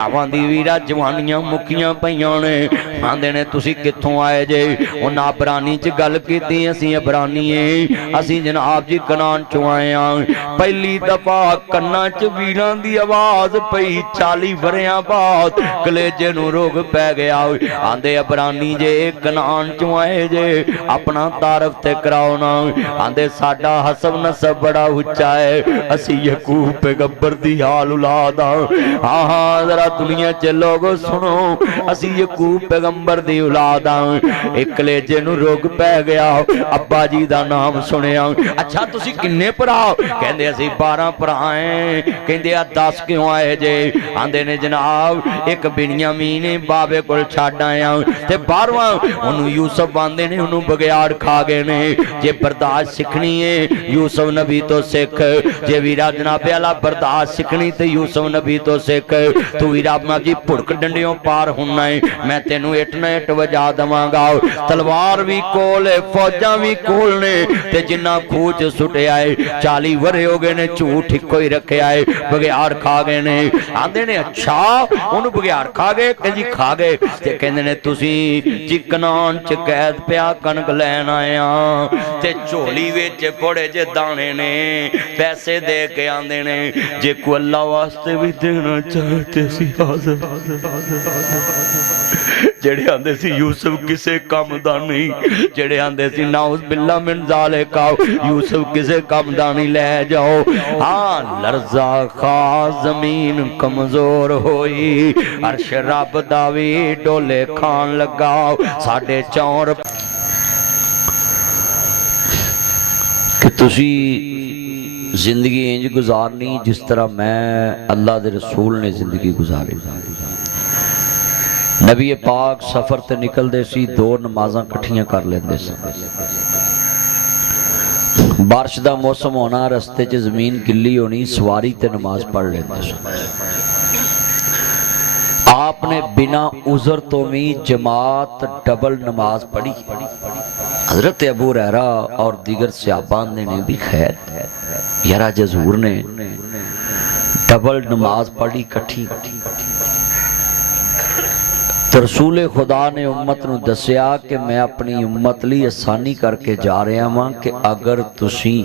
भरावां दी वीरा जवानियां मुक्कियां पईयां ने। आंदे ने तुसी कित्थों आए जे? उन्हां अबरानी च गल कीती, असीं अबरानी ऐ, असीं जनाब जी कनान चों आए हां। पहली दफा कन्नां च वीरां दी आवाज पई, 40 वरियां बाद कलेजे नूं रोग पै गया। आंदे अबरानी जे कनान चों आए जे, अपना तारफ ते कराओ ना। आंदे साडा हसब नसब बड़ा उच्चा है, असीं यकूब पैगंबर दी हाल औलाद हां। हाँ हाँ जरा दुनिया च लोगो सुनो, असीं यकूब पैगंबर दी औलाद हां। एक कलेजे नूं रोग पै गया, अब्बा जी दा नाम सुनिया। अच्छा तुसीं किन्ने भरा? कहंदे असीं 12 भरा हैं। कहंदे आ 10 क्यों आए जे? आंदे ने जनाब एक बिन्यामीन बाबे कोल छड्ड आया ते 12वां ओनू यूसुफ आंदे ने, ओनू बगैयाड़ खा गए ने। जे बर्दाश्त सीखनी है यूसुफ नबी तो सिख, जे वीरा जनाबे आला बर्दाश्त सीखनी ते यूसुफ नबी तो सिख। तू वीरा जी भुड़क डंडियों पार होना है, मैं तेनू इट ना इट वजा देवांगा। तलवार भी कोल है, फौजा भी कोल ने, ते जिन्ना खूह च सुटिया है 40 वरे हो गए ने, झूठ इको ही रखा है, बगैयाड़ खा गए ने। आंदे ने अच्छा ओनू बगैयाड़ खा गए? कहंदे जी खा गए। ते कहंदे ने तुसी जी कनान च कैद पिया कनक लैन आया, ते झोली विच थोड़े जे दाने ने, पैसे दे के आंदे ने, जे को अल्लाह वास्ते भी देना चाहे ते सी हाज़िर। जेड़े आंदे सी यूसुफ किसे काम दा नहीं, जेड़े आंदे सी नाउज़ बिल्ला मिन ज़ालिका यूसुफ किसे काम दा नहीं, ले जाओ। हाँ लर्जा खा जमीन कमजोर होई, अर्श रब दा वी डोले खान लगा। साढ़े चौर कि तुसी जिंदगी इंज गुजारनी जिस तरह मैं अल्लाह दे रसूल ने जिंदगी गुजारी। नबी पाक सफर ते निकलते सी, 2 नमाज़ां कट्ठियां कर लेंदे सी। बारिश का मौसम होना, रस्ते च जमीन गिली होनी, सवारी ते नमाज पढ़ लेंदे सी। आपने बिना उज़र तो भी जमात डबल नमाज पढ़ी। हजरत अबू हुरैरा और दीगर सहाबा ने भी खैर यार अज हजूर ने डबल नमाज पढ़ी कट्ठी, तो रसूल खुदा ने उम्मत नूं दसिया कि मैं अपनी उम्मत लई आसानी करके जा रहा वां कि अगर तुसी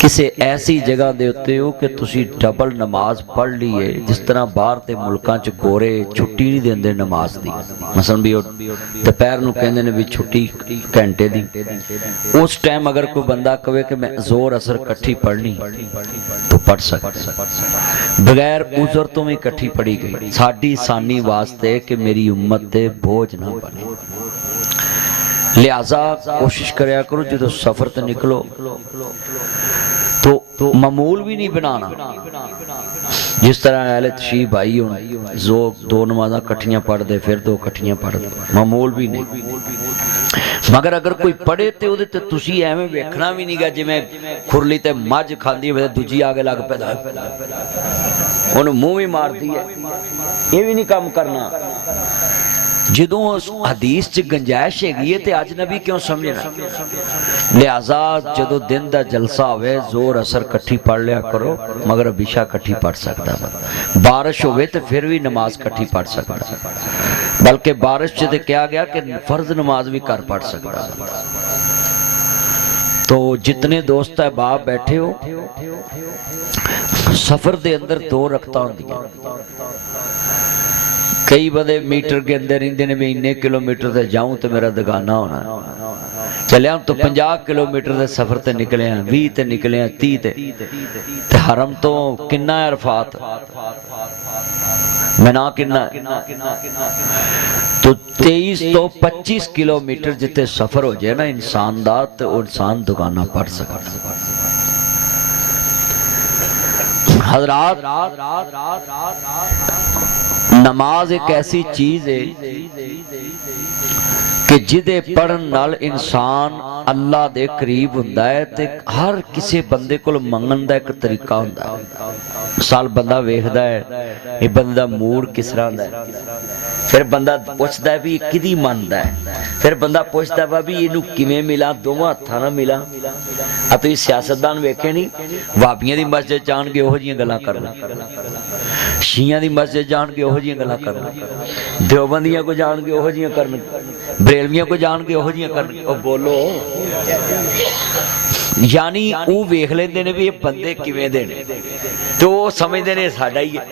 किसी ऐसी जगह दे उत्ते हो कि तुसी डबल नमाज पढ़ ली है, जिस तरह बाहर के मुल्कां च गोरे छुट्टी नहीं देंदे नमाज दी, मसलन भी दोपहर नूं कहंदे ने भी छुट्टी घंटे दी, उस टाइम अगर कोई बंदा कहे कि मैं जोर असर कट्ठी पढ़नी तो पढ़ सकता, बगैर उज़र तो भी कट्ठी पढ़ी गई साडी आसानी वास्ते कि मेरी उम्मत ते बोझ ना बने। लिहाजा कोशिश करया करो जो सफर ते निकलो तो मामूल भी नहीं बनाना, जिस तरह अहले तशरीफ भाई हुण जो 2 नमाज़ां कट्ठियां पढ़ते फिर 2 कट्ठियां पढ़ते, मामूल भी नहीं। मगर अगर कोई पढ़े तो उहदे ते तुसी एवें वेखना भी नहीं गा जिवें खुरली ते मझ खांदी होवे दूजी आगे लग पैदा उहनूं मूँह भी मारती है, ये भी नहीं काम करना। जदों उस हदीस च गंजाइश हैगी है तो अजनबी क्यों समझना। लिहाजा जदों दिन का जलसा होवे जोर असर कट्ठी पढ़ लिया करो, मगर अबिशा कट्ठी पढ़ सकता, बारिश होवे तो फिर भी नमाज कट्ठी पढ़ सकता, बल्कि बारिश च कहा गया कि फर्ज नमाज भी कर पढ़ सकता। तो जितने दोस्त है बाप बैठे हो, सफर के अंदर 2 रकतां होंदियां। कई बंदे मीटर के अंदर रहते हैं भी इन्ने किलोमीटर से जाऊँ तो मेरा दुगाना होना, चलिया तो 50 किलोमीटर के सफर से निकले 20 ते निकले 30 ते हरम तो किन्ना अरफात मना किन्ना, तो 23 तो 25 किलोमीटर जिते सफर हो जाए ना इंसान का तो इंसान दुगाना पढ़ सकता। हज़रात नमाज एक ऐसी चीज है कि जिदे पढ़न नाल इंसान अल्लाह दे करीब हुंदा है ते हर किसी बंदे कोल मंगण दा एक तरीका हुंदा है। मिसाल बंदा वेखदा है ये बंदे दा मूड किस तरह दा है, फिर बंदा पुछदा है भी किदी मनदा है, फिर बंदा पुछदा वा भी इनू किवें मिला, दोवां हत्थां नाल मिला। आ तुसीं सियासतदान वेखे नहीं, वाबियां दी मस्जिद जाण के ओहो जिहियां गल्लां करन, ਸ਼ੀਆਂ ਦੀ ਮਸਜਿਦ ਜਾਣ ਕੇ ਉਹੋ ਜਿਹੀਆਂ ਗੱਲਾਂ ਕਰਨ, ਦਿਓਬੰਦੀਆਂ ਕੋ ਜਾਣ ਕੇ ਉਹੋ ਜਿਹੀਆਂ ਕਰਨ, ਬਰੇਲਵੀਆਂ ਕੋ ਜਾਣ ਕੇ ਉਹੋ ਜਿਹੀਆਂ ਕਰਨ। ਉਹ ਬੋਲੋ, ਯਾਨੀ ਉਹ ਵੇਖ ਲੈਂਦੇ ਨੇ ਵੀ ਇਹ ਬੰਦੇ ਕਿਵੇਂ ਦੇ ਨੇ ਤੇ ਉਹ ਸਮਝਦੇ ਨੇ ਸਾਡਾ ਹੀ ਹੈ।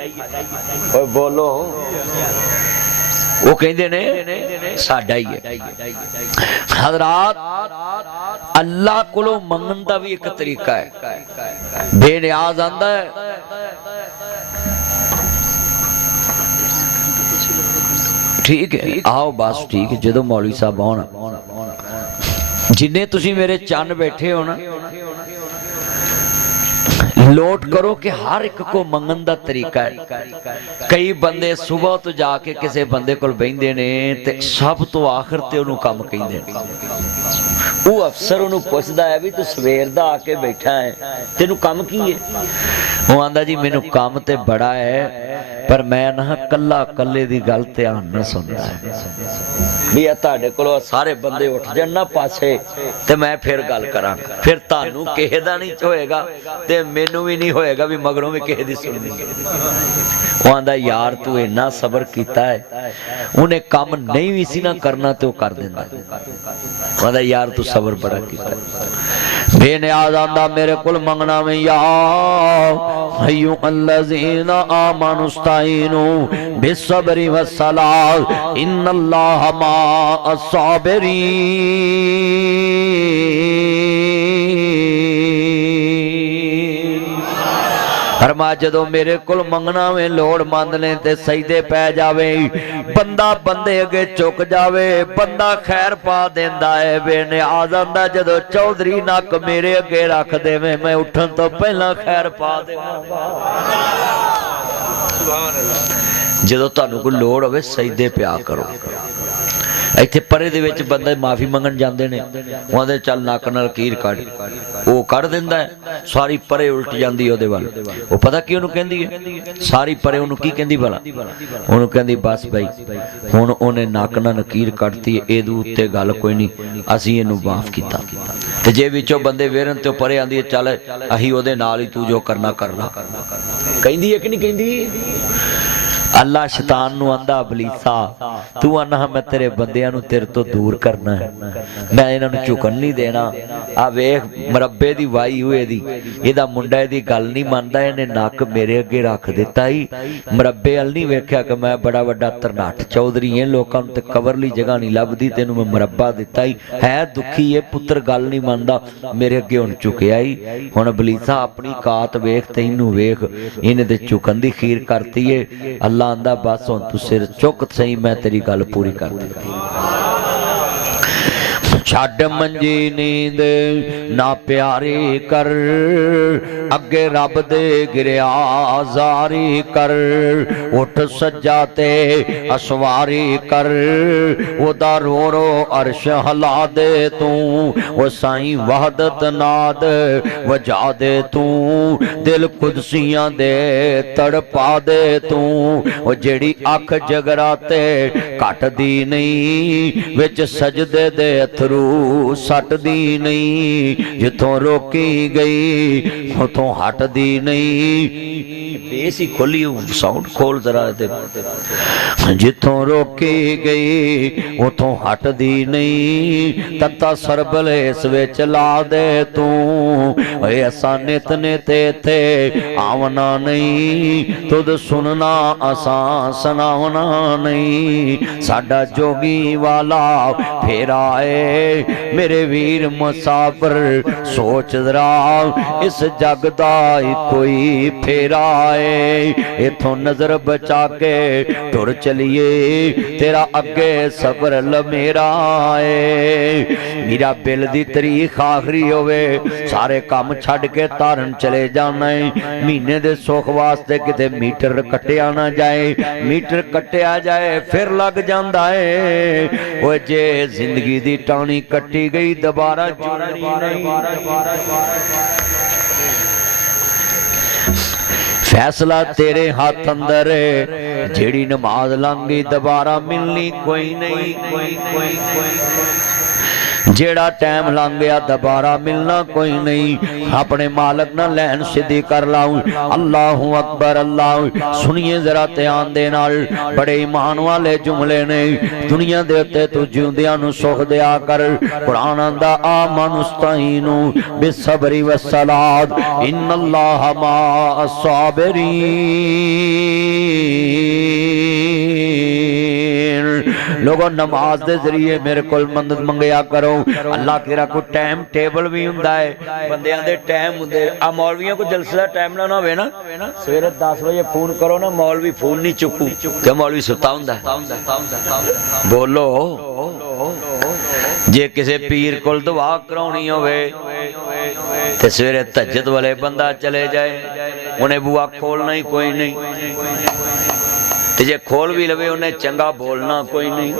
ਉਹ ਬੋਲੋ, ਉਹ ਕਹਿੰਦੇ ਨੇ ਸਾਡਾ ਹੀ ਹੈ। ਹਜ਼ਰਾਤ, ਅੱਲਾਹ ਕੋਲੋਂ ਮੰਗਣ ਦਾ ਵੀ ਇੱਕ ਤਰੀਕਾ ਹੈ। ਬੇਨਿਆਜ਼ ਆਂਦਾ ਹੈ, ठीक है आओ बस ठीक है, जो मौलवी साहब आउण, जिन्ने तुसी मेरे चन्न बैठे हो ना, नोट करो कि हर एक को मंगन दा तरीका है। कई बंदे सुबह तो जाके किसी बंदे कोल बहिंदे ने ते सब तो आखिर ते उन्होंने काम कहिंदे ने। वो अफसर उन्होंने पुछदा है भी तू सवेर दा आके बैठा है, तेनू काम की है? वो आंदा जी मैनू काम ते बड़ा है, पर मैं ना कल्ला कल्ले दी गल ध्यान ना सुनदा है भी तुहाडे कोलों सारे बंदे उठ जाण ना पासे ते मैं फिर गल करांगा, फिर तुहानू किसे दा नहीं होएगा ते मैनू भी नहीं होएगा भी मगरों भी किसे दी सुननी। वो आंदा यार तू इन्ना सबर कीता है, उन्हें काम नहीं भी सी ना करना तो कर दिंदा। आंदा यार तू सबर बड़ा कीता। बेनियाज आंदा मेरे कुल मंगना में या हय्यु अल्लज़ीना आमनुस्ताइनु बिस्सब्रि वस्सलाह इन्नल्लाह माअस-साबिरीन। फरमा जदों मेरे कोल मंगना में लोड़ मंद ने ते सजदे पै जावे, बंदा बंदे अगे झुक जावे, बंदा खैर पा देंदा है। बेनियाज आंदा जदों चौधरी नक मेरे अगे रख देवे, मैं उठन तो पहला खैर पा देवांगा। जदों तुहानू कोई लोड़ होवे सजदे पिया करो। इत्थे परे दे विच बंदे माफी मंगण जांदे ने, ओहदे चल नक नाल कीर कढ, वो कढ दिंदा है, सारी परे उल्ट जांदी ओहदे वल। वो पता की ओनू कहंदी है सारी परे, ओनू की कहंदी भला? ओनू कहंदी बस भाई हुण ओने नक नाल नकीर कढती, इहदे उत्ते गल कोई नहीं, असीं इहनू माफ कीता। ते जे विचों बंदे वेरन ते परे आंदी है चल अहीं ओहदे नाल ही तू जो करना कर ला, कहंदी है कि नहीं कहंदी? अल्लाह शैतान नू आंदा अबलीसा तू आना मैं तेरे बंदियां नू तेरे तो दूर करना है, मैं इन्हां नू झुकन नहीं देना। आ वेख मरब्बे दी वाई हुए दी, इहदा मुंडा इहदी गल नहीं मनदा, इहने नक मेरे अगे रख दिता ही। मरब्बे अल नहीं वेख्या कि मैं बड़ा वड्डा तरनाट चौधरी है, लोकां नू ते कवरली जगह नहीं लभदी, तैनू मैं मरब्बा दिता ही है। दुखी है पुत्र गल नहीं मनदा, मेरे अगे हुण झुकिया ही। हुण अबलीसा अपनी कात वेख ते इनू वेख, इहने ते झुकन दी खीर करती है। अल्लाह आंदा बस हुण तू सिर चुक सही, मैं तेरी गल पूरी कर दी। छड़ मंजी नींद ना प्यारी कर, अगे रब दे गिरिया जारी कर, उठ सज्जा ते असवारी कर, ओदा रो रो अर्श हला दे तू, ओ साईं वहदत नाद वजा दे तू, दिल कुदसियां दे तड़पा दे तू, ओ जेड़ी अख जगराते घट दी नहीं, विच सजदे दे अथरू सटदी नहीं, जिथों रोकी गई उथों हटदी नहीं। बेस ही खोली साउंड खोल जरा, जिथों रोकी गई उथों हटदी नहीं, तत्ता सरबल इस विच ला दे तू, असा नित नित इत्थे आवना नहीं, तुद सुनना असा सुनावना नहीं, साडा जोगी वाला फेरा है मेरे वीर मुसाफिर, सोच जरा इस जग दा कोई फेरा है, इथों नजर बचा के टुर चलिए, तेरा अगे सफर लमेरा है। मेरा बिल दी तरीक आखरी होवे, सारे काम छड़ के तारन चले जाना है, महीने दे सुख वास्ते किते मीटर कटिया ना जाए, मीटर कटिया जाए फिर लग जांदा है। वो जे जिंदगी दी टाणी कट्टी गई दोबारा जुड़नी नहीं। फैसला तेरे हाथ अंदर है, जेड़ी नमाज लंघी दोबारा मिलनी कोई नहीं। जेड़ा टाइम लंघ गया दोबारा मिलना कोई नहीं। अपने मालक ना लैन सीधी कर लाऊं। अल्लाहु अकबर अल्लाह। सुनिए जरा ध्यान दे नाल, बड़े ईमान वाले जुमले ने। दुनिया दे उत्ते तू जिंदियां नूं सुख दिया कर। कुरान आंदा आमनुस्ताइनु बिसब्री वस्सलात इन्नल्लाह माअस साबिरीन। लोगों नमाज के जरिए मेरे को मदद मंगया करो। अल्लाह तेरा कोई टाइम टेबल भी हुंदा है, बंदियां दे टाइम हुंदे। आ मौलवियों को जलसे दा टाइम ना होवे ना, सवेरे 10 बजे फोन करो ना, मौलवी फोन नहीं चुकू कि मौलवी सुता हुंदा है। बोलो जे किसी पीर कोल दुआ कराउणी होवे ते सवेरे तहज्जुद वाले बंदा चले जाए, उन्हें बुआ खोलना ही कोई नहीं, ते जे खोल भी लवे उन्हें चंगा बोलना कोई नहीं।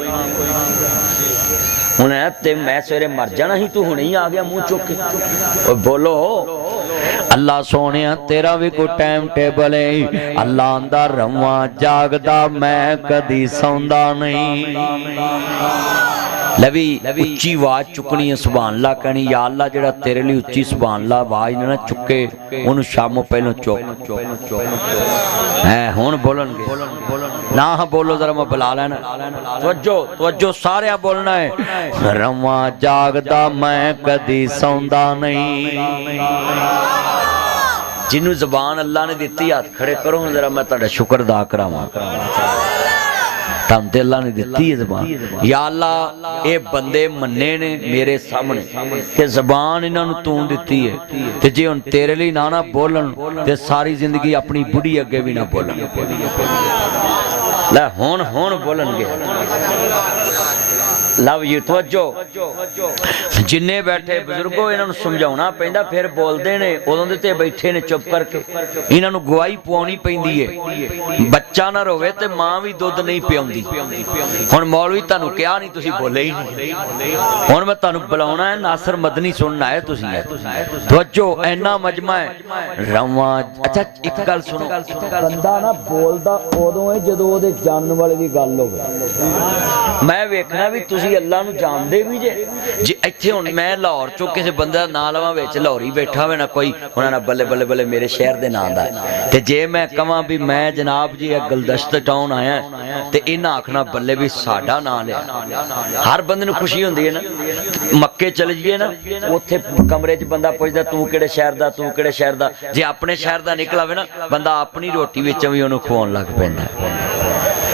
उन्हें ते मैं सवेरे मर जाना ही, तू हुणे ही आ गया मुंह चुक के। बोलो अल्लाह सोने तेरा भी कोई टाइम टेबल है। अल्लाह आंदा रवा जागदा मैं कदी सौंदा नहीं। लवी उच्ची आवाज चुकनी है, सुभान अल्लाह कहनी, या अल्लाह जेड़ा तेरे लिए उच्ची सुभान अल्लाह आवाज ना चुके उन्होंने शामों पहलों चुक है। हुण बोलणगे ना, हाँ बोलो जरा मैं बुला लेना। तवज्जो तवज्जो सारे बोलना है। रवा जागदा मैं कदी सौंदा नहीं। जिन्नू ज़बान अल्लाह ने दिती हाथ खड़े करो जरा, मैं तुहाडा शुक्र अदा करावां। तम ते अल्लाह ने दिती है ज़बान। या अल्लाह ये बंदे मन्ने ने मेरे सामने कि ज़बान इन्हां नूं तूं दिती है, ते जे हुण तेरे लिए ना ना बोलन ते सारी जिंदगी अपनी बुढ़ी अगे भी ना बोलन। लै हुण हुण बोलणगे। लव यू तवज्जो। जिन्ने बैठे बुजुर्गो इन्हों समझाना पैंदा, फिर बोलते ने उदों दे ते बैठे ने चुप करके। इन्हों गवाही पवानी पैंदी है। बच्चा ना रोवे ते मां भी दुध नहीं पियाउंदी। हुण मौलवी तुहानूं कहा नहीं, तुसीं बोले ही नहीं। हुण मैं तुहानूं बुलाउणा है, नासर मदनी सुनना है तुसीं। तवज्जो इन्ना मजमा है रवा। अच्छा एक गल सुनो, बंदा ना बोलदा उदों है जदों ओहदे जानन वाले दी गल होवे। मैं वेखना भी तुसीं अल्लाह नूं जानदे भी जे इत्थे हुण मैं लाहौर चों किसी बंदे दा नां लवां, विच लाहौरी बैठा होवे ना कोई, उन्हां ने बल्ले बल्ले बल्ले मेरे शहर दे नां दा, ते जे मैं कहां भी मैं जनाब जी गुलदस्त टाउन आया ते इन्हां आखना बल्ले भी साडा नां लिया। हर बंदे नूं खुशी हुंदी है ना। मक्के चले जाइए ना, उत्थे कमरे च बंदा पुछदा तू किहड़े शहर दा, तू किहड़े शहर दा। जे अपने शहर दा निकल आवे ना बंदा, अपनी रोटी विचों भी उहनूं खवाउण लग पैंदा।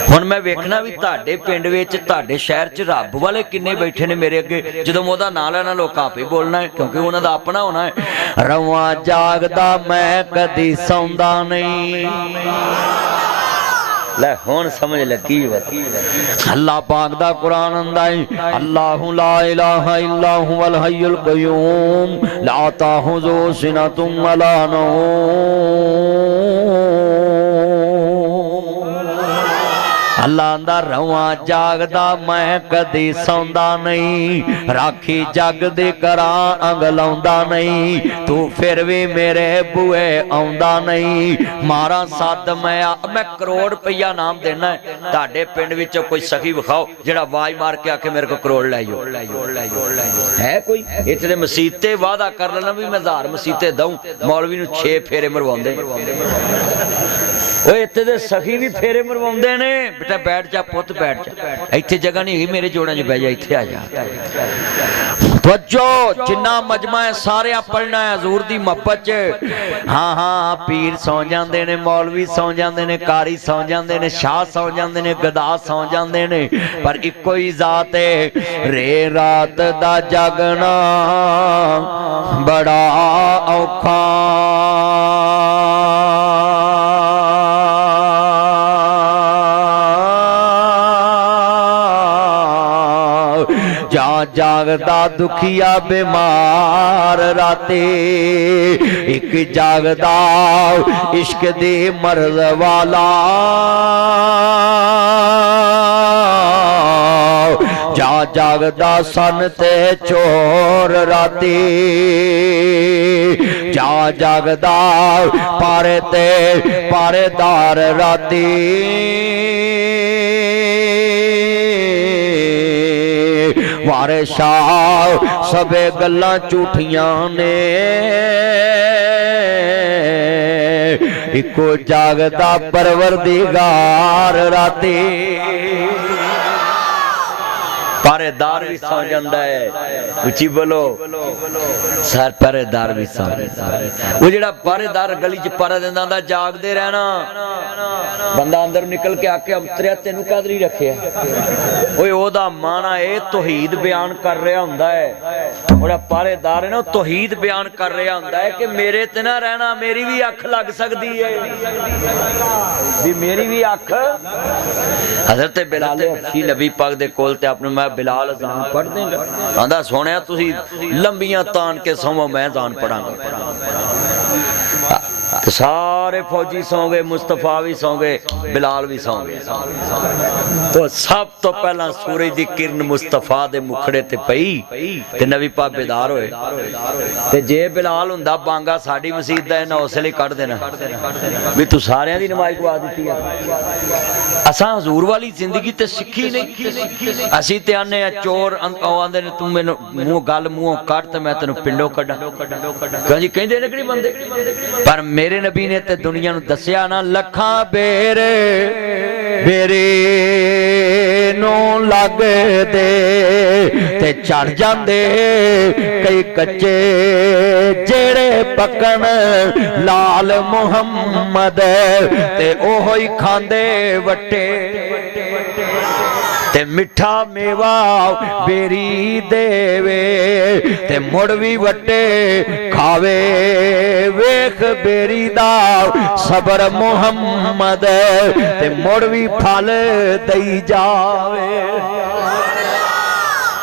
हुण मैं वेखना भी तुहाडे पिंड विच तुहाडे शहर च रब वाले किन्ने बैठे ने मेरे अगे। जदों ओहदा नां लेना लोक आपे बोलना है, क्योंकि उन्हां दा अपना होना है। रवा जागदा मैं कदी सौंदा नहीं। ले हुण समझ लगी। अल्लाह पाक दा कुरान आंदा है, अल्लाहु ला इलाहा इल्ला हुवल हय्युल क़य्यूम ला ताखुज़ु सिनतुम वला नौम। अल्लाह आंदा रवा जागदा मैं कदी सौंदा नहीं। राखी जग दी करा अंग लाउंदा नहीं, तू फिर भी मेरे बुए आउंदा नहीं। मारा सद मैं करोड़ रुपया नाम देना है। तुहाडे पिंड विचों कोई सखी विखाओ जेड़ा आवाज मार के आके मेरे को करोड़ लाइयो। है कोई इत्थे दे मसीते वादा कर लेना भी मैं 1000 मसीते दूं, मौलवी नूं 6 फेरे मरवाउंदे। इत्थे दे सखी भी फेरे मरवाउंदे ने। बेटा बैठ जा पुत बैठ जा, इत्थे जगह नहीं है मेरे जोड़ां च बह जा, इत्थे आ जा। तवज्जो जिन्ना मजमा है सारे पढ़ना है हजूर दी मोहब्बत च। हाँ हाँ पीर सौ जांदे ने, मौलवी सौ जांदे ने, कारी सौ जांदे ने, शाह सौ जांदे ने, गदा सौ जांदे ने, पर इक्को ही जात है। रे रात दा जागना बड़ा औखा, जागदा दुखिया बीमार राते, एक जागदा इश्क दे मर्द वाला, जा जागदा सन ते चोर राती, जा जागदा पारे ते पारेदार राती। वारे शाह सबे गल्लां झूठियां ने इको जागदा परवरदिगार राती पहरेदार भी सौ जाता है उची बोलो सर पहरेदार भी सौ वो जेड़ा पहरेदार गली च पहरा देंदा हुंदा जागदे रहना बंदा अंदर निकल के आके अंतरिया तेनू कादरी रखे ओए ओदा माना ए तौहीद बयान कर रहा हुंदा है ओड़ा पहरेदार है ना तौहीद बयान कर रहा हुंदा है कि मेरे ते ना रहना मेरी भी अख लग सकदी है भी मेरी भी अख हज़रत बिलाल हबशी नबी पाक दे कोल ते अपने मैं बिलाल अज़ान पढ़ देंगा आंदा सोनिया तुसी लंबियां तान के सोवो मैं अज़ान पढ़ांगा तो सारे फौजी सौ गए मुस्तफा भी सौ गए बिलाल भी सौ गए तो सब तो पहला सूरज की किरण मुस्तफा दे मुखड़े ते पई ते नबी पाक बेदार होए ते जे बिलाल हुंदा बांगा साडी मसीत दा इन्हां उसले कढ देना भी तू सारियां दी नमाज़ गवा दित्ती है असां हजूर वाली जिंदगी ते सिक्खी नहीं असीं ते आने चोर आंदे ने तू मैनू मूंह गल मूंहों कढ ते मैं तैनूं पिंडों कढां जी कहंदे ने कि बंदे पर मेरे नबी ने ते दुनिया नूं दस्सिया ना लखां बेरे नूं लगदे ते चढ़ जांदे कई कच्चे जेड़े पकण लाल मुहम्मद ते ओहो ही खांदे वट्टे ते मिठा मेवा बेरी देवे ते मुड़ भी वट्टे खावे वेख बेरी दा सबर मुहम्मद ते मुड़ भी फल दई जावे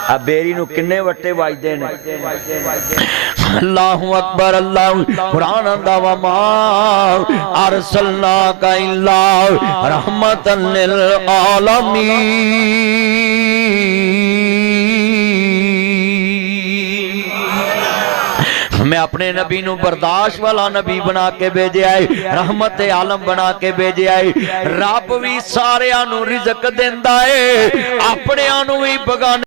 आ बेरी नूं किन्ने वट्टे वजदे ने अल्लाहु अकबर अल्लाह कुरान आंदा वा मा अरसलनाका इल्ला रहमतन लिल आलमीन मैं अपने नबी नूं बर्दाश्त वाला नबी बना के भेजे आए रहमत आलम बना के भेजे आए रब भी सारियां नूं रिज़्क देंदा है अपने नूं भी बगाने